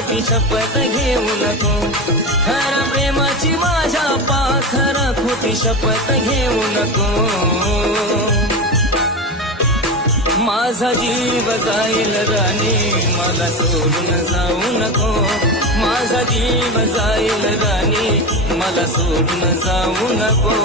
खोटी शपथ घेऊ नको, खरं प्रेमाची माझ्या पाखरा खोटी शपथ घेऊ नको. माझा जीव जाईल राणी मला सोडून जाऊ नको, माझा जीव जाईल राणी मला सोडून जाऊ नको.